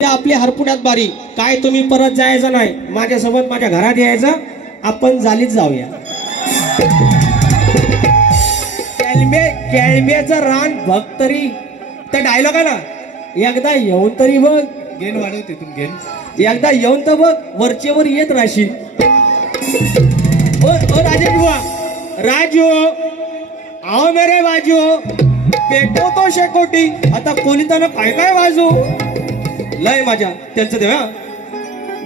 आपली हरपुड्यात बारी काय तुम्ही परत जायचं नाही माझ्यासोबत माझ्या घरात यायचं आपण जालीच जाऊया केळमेचं रान बघ तरी त्या डायलॉग आहे ना एकदा येऊन तरी बघ गेन वाढवते तुम गेन एकदा येऊन तर बघ वरचेवर येत राहशील ओ राजेश बुवा राजो आओ मेरे बाजू पेटो तो शेकोटी आता कोणीताना काय काय वाजू लय माझ्या त्यांचं देवा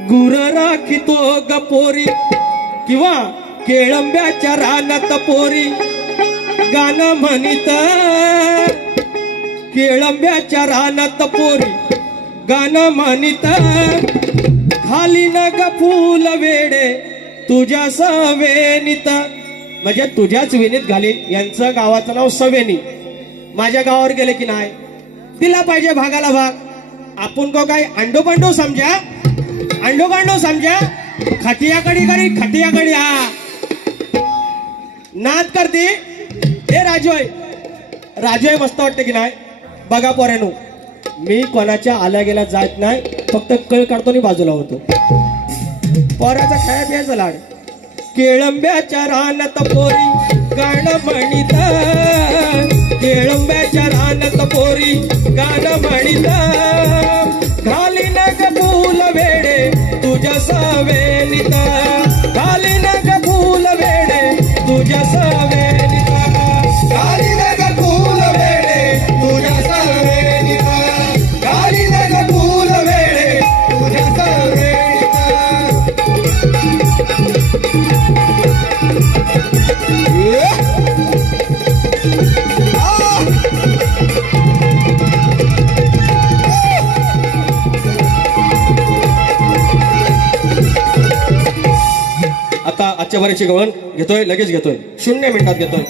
गुर राखितो गपोरी किंवा केळंब्याच्या रानात पोरी गाणं म्हणित केळंब्याच्या रानात पोरी गाणं म्हणित खाली न ग फूल वेडे तुझ्या सवेनीत म्हणजे तुझ्याच वेणीत घालीन यांचं गावाचं नाव सवेनी माझ्या गावावर गेले की नाही दिला पाहिजे भागाला भाग आपण को काय अंडो पांडो समजा अंडो कांडो समजा खटियाकडी करी खटियाकडी हा नाद करते हे राजोय मस्त वाटते की नाही बघा पोऱ्यानो मी कोणाच्या आल्या गेल्या जात नाही फक्त कळ काढतो आणि बाजूला होतो पोराचा खाया प्यायचा लाड केळंब्याच्या रानात पोरी गाणं म्हणित केळंब्याच्या रानात पोरी गाणं म्हणित घाली न ग फूल वेडे तुझ्या सवेनीत घाली न ग फूल वेडे तुझ्या सवेनीत घाली न ग फूल वेडे तुझ्या सवेनीत घाली न ग फूल वेडे तुझ्या सवेनीत आता आजच्या बऱ्याची गवळण घेतोय लगेच घेतोय 0 मिनिटात घेतोय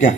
घ्या